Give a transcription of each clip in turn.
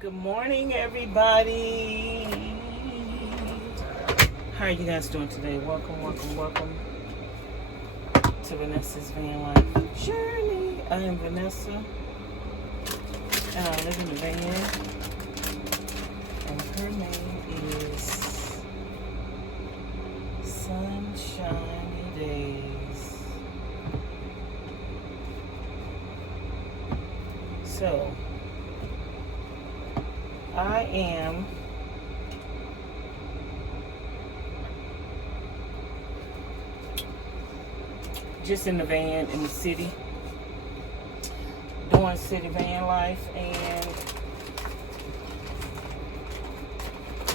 Good morning, everybody. How are you guys doing today? Welcome to Vanessa's Van Life Journey. I am Vanessa, and I live in a van, and her name is Sunshiny Days. So, I am just in the van in the city, doing city van life. And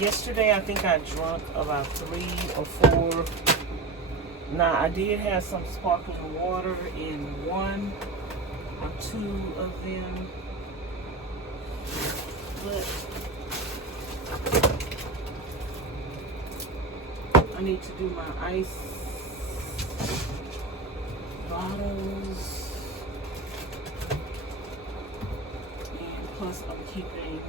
yesterday I think I drank about 3 or 4. Now I did have some sparkling water in 1 or 2 of them, but I need to do my ice bottles, and plus I'm keeping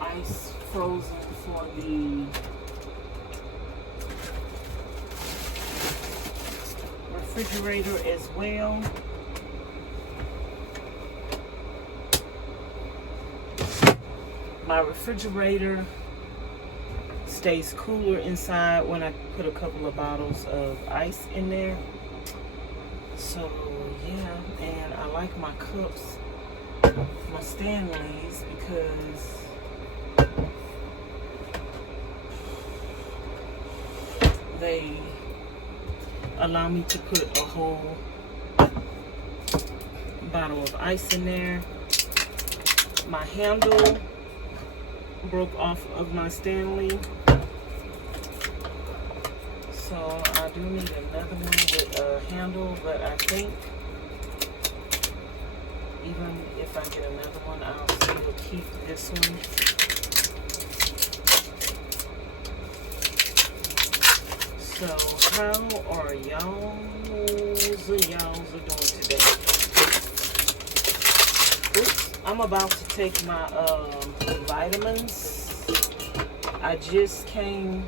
ice frozen for the refrigerator as well. My refrigerator stays cooler inside when I put a couple of bottles of ice in there. So yeah, and I like my cups, my Stanleys, because they allow me to put a whole bottle of ice in there. My handle broke off of my Stanley, so I do need another one with a handle, but I think even if I get another one, I'll still keep this one. So how are y'all doing today? Oops, I'm about to take my vitamins. I just came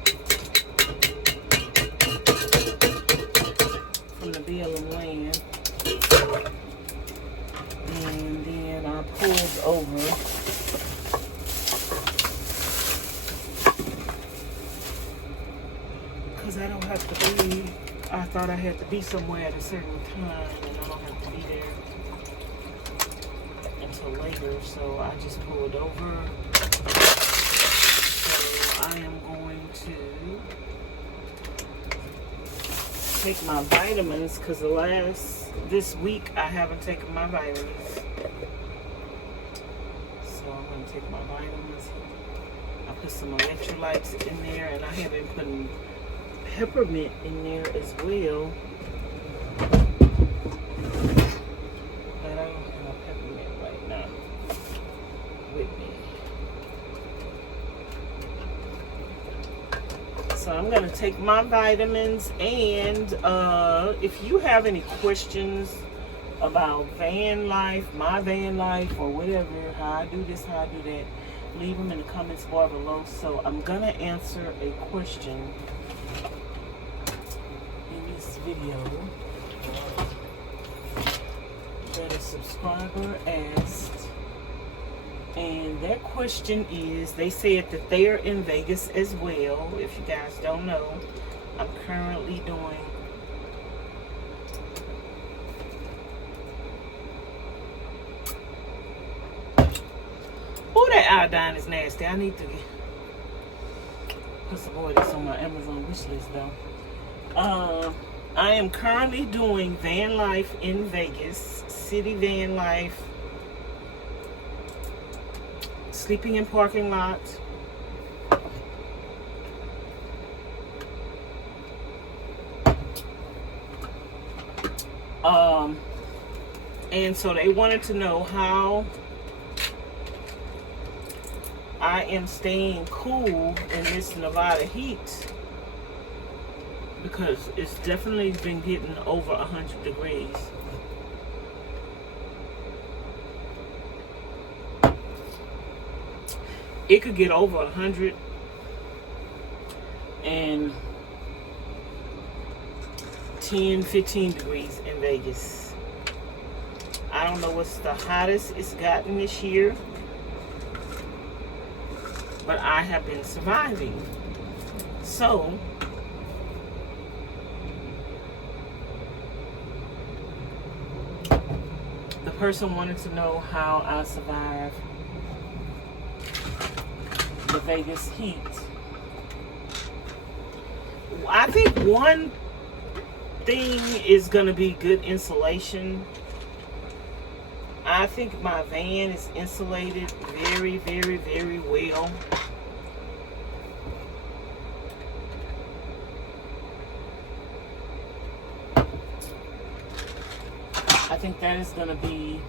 from the BLM land, and then I pulled over because I don't have to be, I thought I had to be somewhere at a certain time, and I don't have to be there until later, so I just pulled over. So I am going to take my vitamins, because this week I haven't taken my vitamins. So I'm going to take my vitamins. I put some electrolytes in there, and I have been putting peppermint in there as well. But I don't have peppermint right now with me. So I'm going to take my vitamins, and if you have any questions about van life, my van life, or whatever, how I do this, how I do that, leave them in the comments bar below. So I'm going to answer a question in this video that a subscriber asked. And their question is, they said that they are in Vegas as well. If you guys don't know, I'm currently doing that iodine is nasty. I need to put some more of this on my Amazon wish list though. I am currently doing van life in Vegas, city van life, sleeping in parking lots, and so they wanted to know how I am staying cool in this Nevada heat, because it's definitely been getting over 100 degrees. it could get over 110, 15 degrees in Vegas. I don't know what's the hottest it's gotten this year, but I have been surviving. So the person wanted to know how I survive the Vegas heat. I think one thing is going to be good insulation. I think my van is insulated very, very, very well. I think that is going to be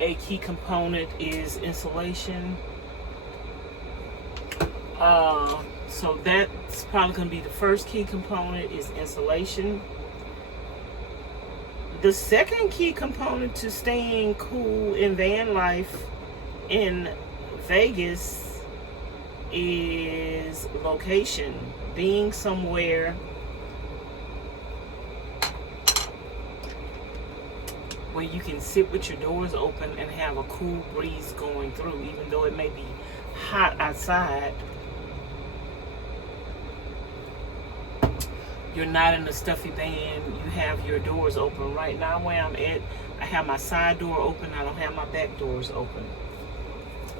a key component, is insulation. So that's probably going to be the first key component, is insulation. The second key component to staying cool in van life in Vegas is location. Being somewhere where you can sit with your doors open and have a cool breeze going through, even though it may be hot outside. You're not in a stuffy van. You have your doors open. Right now where I'm at, I have my side door open. I don't have my back doors open.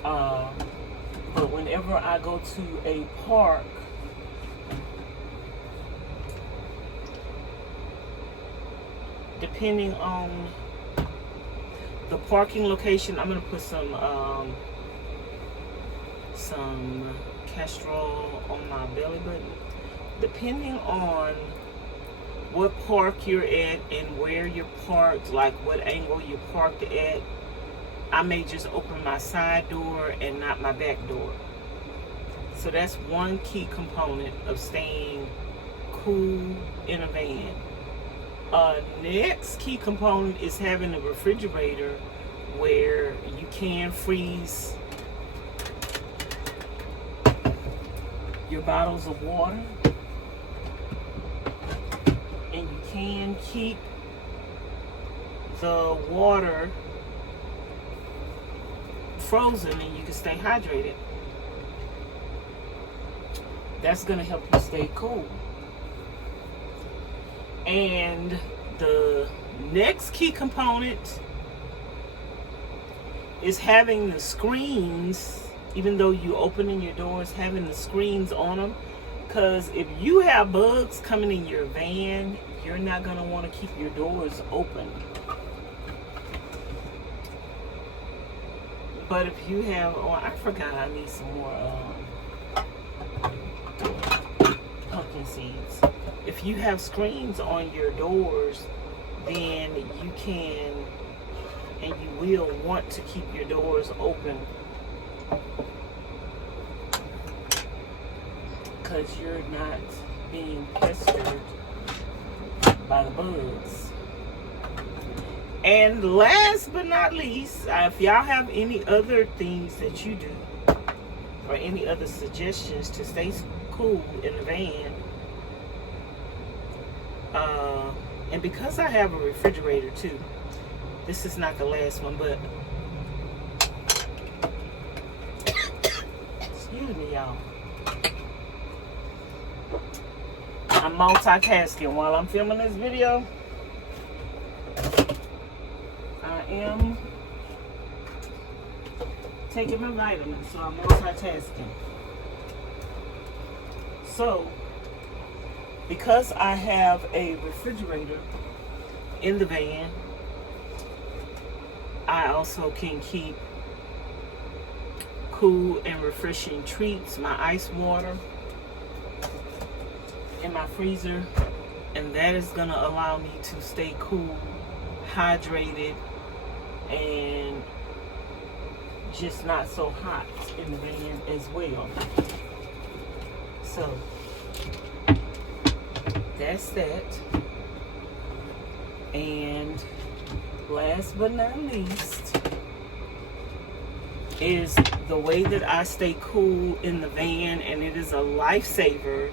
But whenever I go to a park, depending on the parking location, I'm gonna put some Castrol on my belly button. Depending on what park you're at and where you're parked, like what angle you're parked at, I may just open my side door and not my back door. So that's one key component of staying cool in a van. Next key component is having a refrigerator where you can freeze your bottles of water, and you can keep the water frozen and you can stay hydrated. That's going to help you stay cool. And the next key component is having the screens, even though you opening your doors, having the screens on them. Because if you have bugs coming in your van, you're not going to want to keep your doors open. But if you have, oh, I forgot I need some more pumpkin seeds. If you have screens on your doors, then you can and you will want to keep your doors open, because you're not being pestered by the bugs. And last but not least, if y'all have any other things that you do or any other suggestions to stay cool in the van, and because I have a refrigerator too, this is not the last one, but excuse me, y'all. I'm multitasking while I'm filming this video. I am taking my vitamins, so I'm multitasking. So, because I have a refrigerator in the van, I also can keep cool and refreshing treats, my ice water in my freezer, and that is going to allow me to stay cool, hydrated, and just not so hot in the van as well. So that's that. And last but not least, is the way that I stay cool in the van, and it is a lifesaver,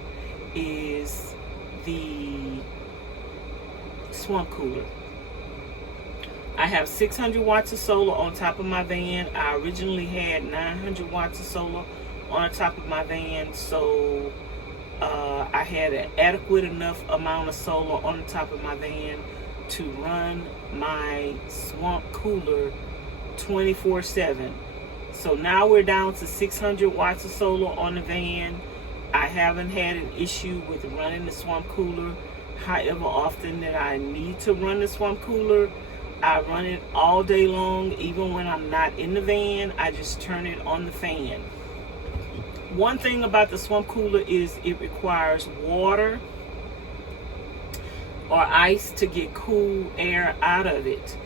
is the swamp cooler. I have 600 watts of solar on top of my van. I originally had 900 watts of solar on the top of my van, so I had an adequate enough amount of solar on the top of my van to run my swamp cooler 24/7. So now we're down to 600 watts of solar on the van. I haven't had an issue with running the swamp cooler. However often that I need to run the swamp cooler, I run it all day long. Even when I'm not in the van, I just turn it on the fan. One thing about the swamp cooler is it requires water or ice to get cool air out of it.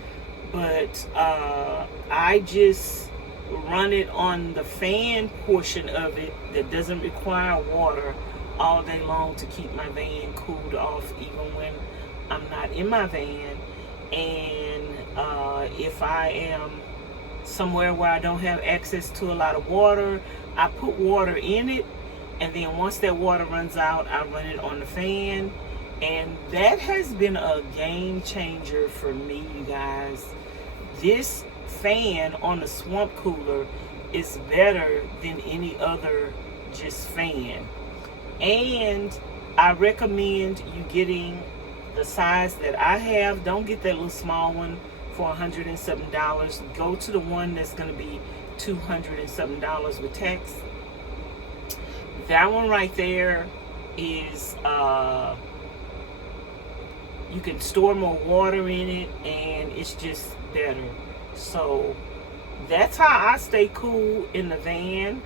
But I just run it on the fan portion of it that doesn't require water all day long to keep my van cooled off even when I'm not in my van. And if I am somewhere where I don't have access to a lot of water, I put water in it, and then once that water runs out, I run it on the fan. And that has been a game changer for me, you guys. This fan on the swamp cooler is better than any other just fan. And I recommend you getting the size that I have. Don't get that little small one for $107. Go to the one that's going to be $207 with tax. That one right there is you can store more water in it, and it's just better. So that's how I stay cool in the van,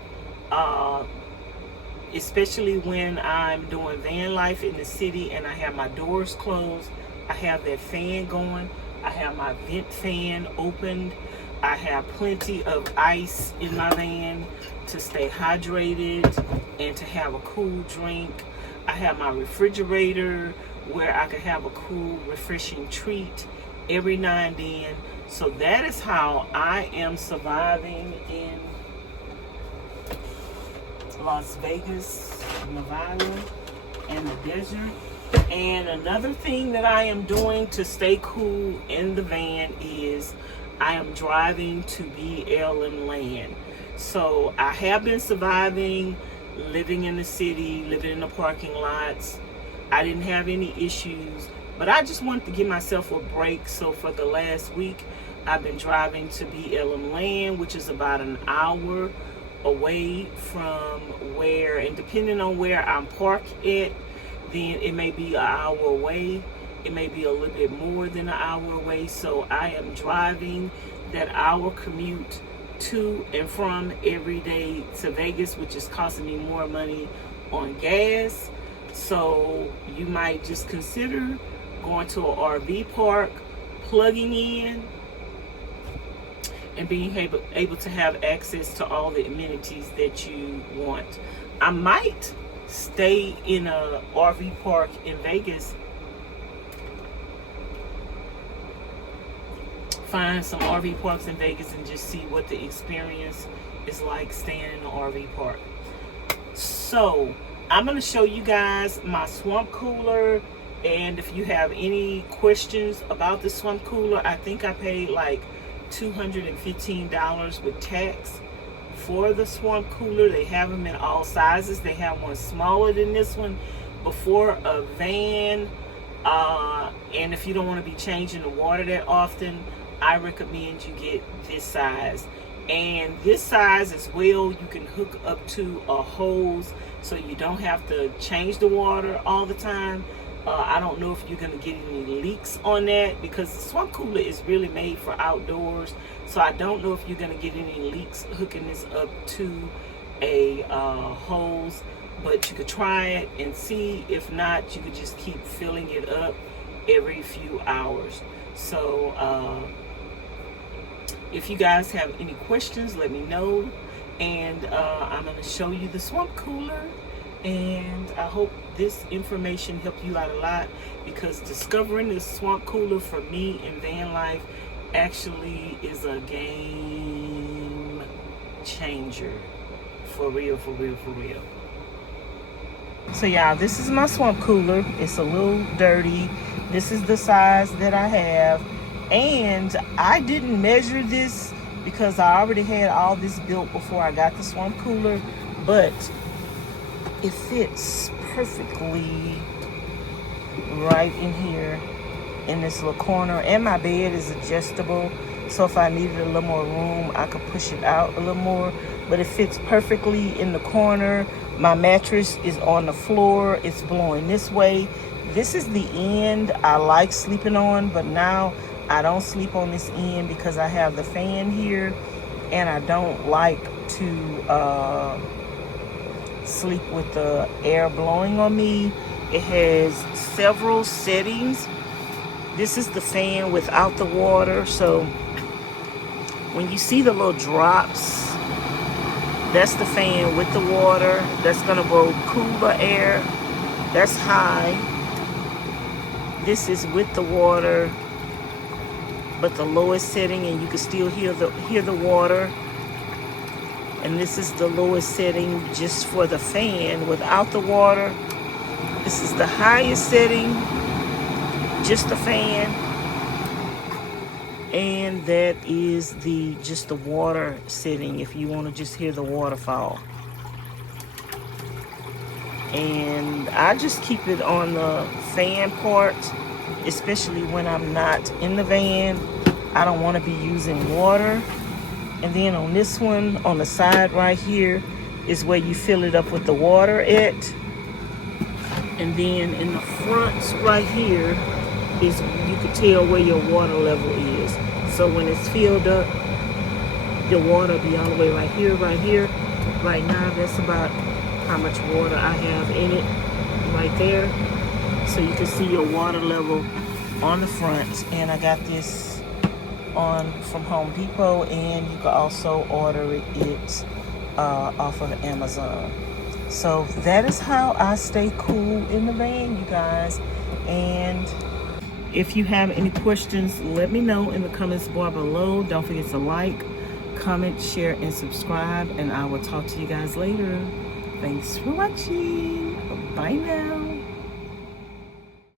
especially when I'm doing van life in the city and I have my doors closed. I have that fan going. I have my vent fan opened. I have plenty of ice in my van to stay hydrated and to have a cool drink. I have my refrigerator where I can have a cool, refreshing treat every now and then. So that is how I am surviving in Las Vegas, Nevada, and the desert. And another thing that I am doing to stay cool in the van is I am driving to BLM land. So I have been surviving, living in the city, living in the parking lots. I didn't have any issues, but I just wanted to give myself a break. So for the last week, I've been driving to BLM land, which is about an hour away from where, and depending on where I'm parked at, then it may be an hour away. It may be a little bit more than an hour away. So I am driving that hour commute to and from every day to Vegas, which is costing me more money on gas. So you might just consider going to an RV park, plugging in, and being able to have access to all the amenities that you want. I might stay in a RV park in Vegas, find some RV parks in Vegas and just see what the experience is like staying in an RV park. So I'm going to show you guys my swamp cooler, and if you have any questions about the swamp cooler, I think I paid like $215 with tax for the swamp cooler. They have them in all sizes. They have one smaller than this one, but for a van, and if you don't want to be changing the water that often, I recommend you get this size. And this size as well, you can hook up to a hose so you don't have to change the water all the time. I don't know if you're going to get any leaks on that, because the swamp cooler is really made for outdoors. So I don't know if you're going to get any leaks hooking this up to a hose, but you could try it and see. If not, you could just keep filling it up every few hours. So if you guys have any questions, let me know. And I'm going to show you the swamp cooler. And I hope this information helped you out a lot, because discovering this swamp cooler for me in van life actually is a game changer. For real, for real, for real. So y'all, this is my swamp cooler. It's a little dirty. This is the size that I have. And I didn't measure this because I already had all this built before I got the swamp cooler. But it fits perfectly right in here in this little corner. And my bed is adjustable. So if I needed a little more room, I could push it out a little more. But it fits perfectly in the corner. My mattress is on the floor. It's blowing this way. This is the end I like sleeping on, but now I don't sleep on this end because I have the fan here, and I don't like to sleep with the air blowing on me. It has several settings. This is the fan without the water, so when you see the little drops, that's the fan with the water. That's gonna blow cooler air. That's high. This is with the water, but the lowest setting, and you can still hear the water. And this is the lowest setting just for the fan without the water. This is the highest setting, just the fan. And that is just the water setting if you want to just hear the waterfall. And I just keep it on the fan part, especially when I'm not in the van. I don't want to be using water. And then on this one, on the side right here, is where you fill it up with the water at. And then in the front right here is, you can tell where your water level is. So when it's filled up, the water will be all the way right here, right here. Right now, that's about how much water I have in it right there. So you can see your water level on the front. And I got this from Home Depot, and you can also order it off of Amazon. So that is how I stay cool in the van, you guys. And if you have any questions, let me know in the comments bar below. Don't forget to like, comment, share, and subscribe. And I will talk to you guys later. Thanks for watching. Bye now.